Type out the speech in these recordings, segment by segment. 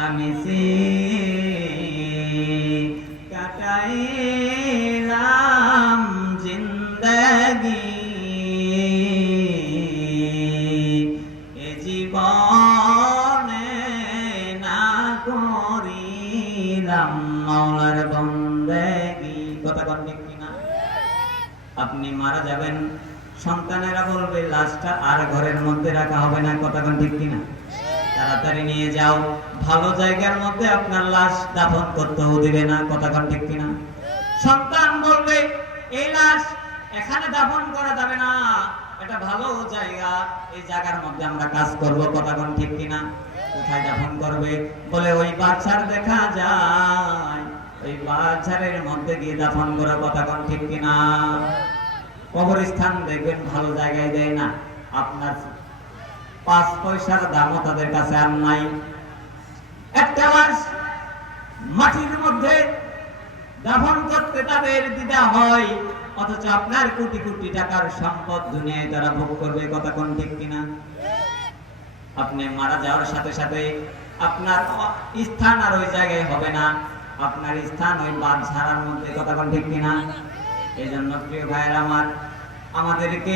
মিশামিশি কাটাইলাম জিন্দগি এ জীবনে না করিলাম মাওলার বন্দেগি। কথা কন ঠিক কিনা? আপনি মারা যাবেন, সন্তানেরা বলবে লাশটা আর ঘরের মধ্যে রাখা হবে না। কথা কন ঠিক কিনা? তাড়াতাড়ি নিয়ে যাও, ভালো জায়গার মধ্যে আপনার লাশ দাফন করতেও দিবে না। কথা কন ঠিক কিনা? সন্তান বলবে এই লাশ এখানে দাফন করা যাবে না, এটা ভালো জায়গা, এই জায়গার মধ্যে আমরা কাজ করব। কথা কন ঠিক কিনা? কোথায় দাফন করবে? বলে ওই বাচ্চার দেখা যায়, ওই বাচ্চারের মধ্যে গিয়ে দাফন করা। কথা কন ঠিক কিনা? কবরস্থান দেখবেন ভালো জায়গায় দেয় না, আপনার 5 পয়সার দামও তাদের কাছে আর নাই। একটা লাশ মাটির মধ্যে দাফন করতে তাদের দ্বিধা হয়, অথচ আপনার কোটি কোটি টাকার সম্পদ দুনিয়ায় তারা ভোগ করবে। কথা কোন ঠিক কিনা? আপনি মারা যাওয়ার সাথে সাথে আপনার স্থান আর ওই জায়গায় হবে না, আপনার স্থান ওই বাঁধঝাড়ার মধ্যে। কথা কোন ঠিক কিনা? এই জন্য প্রিয় ভাইয়ের আমার, আমাদেরকে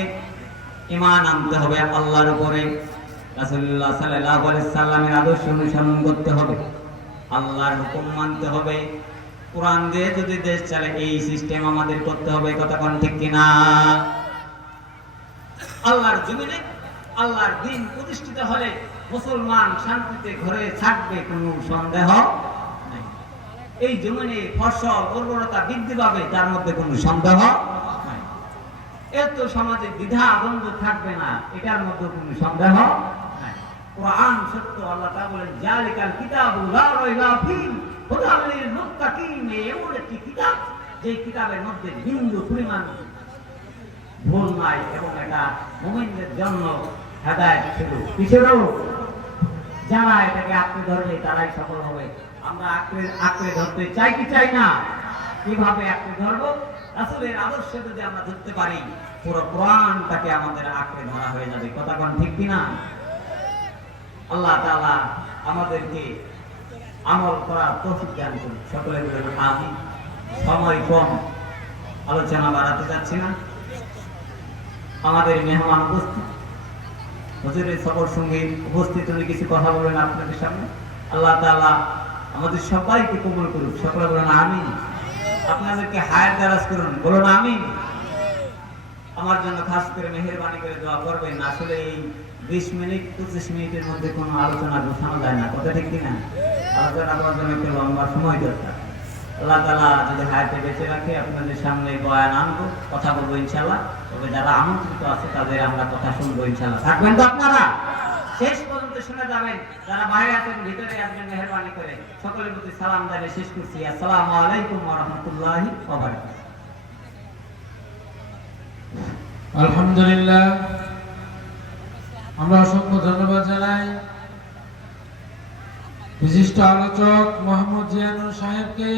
ঈমান আনতে হবে আল্লাহর উপরে, রাসূলুল্লাহ সাল্লাল্লাহু আলাইহি সাল্লামের আদর্শ অনুসরণ করতে হবে, আল্লাহর হুকুম মানতে হবে। কোরআন দিয়ে যদি দেশ চলে, এই সিস্টেম আমাদের করতে হবে। কথা কোন ঠিক কিনা? আল্লাহর জমিনে আল্লাহর দ্বীন প্রতিষ্ঠিত হলে মুসলমান শান্তিতে ঘরে থাকবে, কোনো সন্দেহ নেই। এই জমিনে ফসল উর্বরতা বৃদ্ধি পাবে, তার মধ্যে কোনো সন্দেহ নাই। এত সমাজে দ্বিধা দ্বন্দ্ব থাকবে না, এটার মধ্যে কোনো সন্দেহ নাই। কোরআন সত্য, আল্লাহ তাআলা বলেন জালিকাল কিতাবু লা রাইবা ফীহি হুদাল লিল মুত্তাকিন। এমন একটি কিতাব, যে কিতাবের মধ্যে বিন্দু পরিমাণ ভুল নাই, এবং এটা মুমিনদের জন্য হেদায়েত শুধু। কিসেরও যারা এটাকে আঁকড়ে ধরবে তারাই সফল হবে। আমরা আঁকড়ে ধরতে চাই কি চাই না? কিভাবে আঁকড়ে ধরবো? রাসূলের আদর্শ যদি আমরা ধরতে পারি, পুরো কোরআনটাকে আমাদের আঁকড়ে ধরা হয়ে যাবে। কথা কোন ঠিক কিনা? আল্লাহ তাআলা আমাদেরকে আমল করার তৌফিক দান করুন। সকলে বলে আমিন। সময় কম, আলোচনা বাড়াতে যাচ্ছি না। আমাদের মেহমান উপস্থিত, হুজুরের সফর সঙ্গে উপস্থিত, উনি কিছু কথা বলবেন আপনাদের সামনে। আল্লাহ তাআলা আমাদের সবাইকে কবুল করুন। সকলে বলেন আমিন। আপনাদেরকে হায়াত দারাজ করুন, বলুন আমিন। আমার জন্য খাস করে মেহেরবানি করে দোয়া করবেন। আসলে এই 20 মিনিট 25 মিনিটের মধ্যে কোনো আলোচনা গোছানো যায় না। কথা ঠিক কিনা? আলোচনা করার জন্য একটু লম্বা সময় দরকার। আল্লাহ তাআলা যদি হায়াতে বেঁচে রাখে, আপনাদের সামনে বয়ান আনবো, কথা বলবো ইনশাআল্লাহ। তবে যারা আমন্ত্রিত আছে তাদের আমরা কথা শুনবো ইনশাআল্লাহ। থাকবেন তো আপনারা? শেষ পর্যন্ত শুনে যাবেন। যারা বাইরে আছেন ভিতরে আসবেন মেহেরবানি করে। সকলের প্রতি সালাম জানিয়ে শেষ করছি। আসসালামু আলাইকুম ওয়া রাহমাতুল্লাহি ওয়া বারাকাতুহু। আলহামদুলিল্লাহ, আমরা অসংখ্য ধন্যবাদ জানাই বিশিষ্ট আলোচক মোহাম্মদ জিয়ানুর সাহেবকে।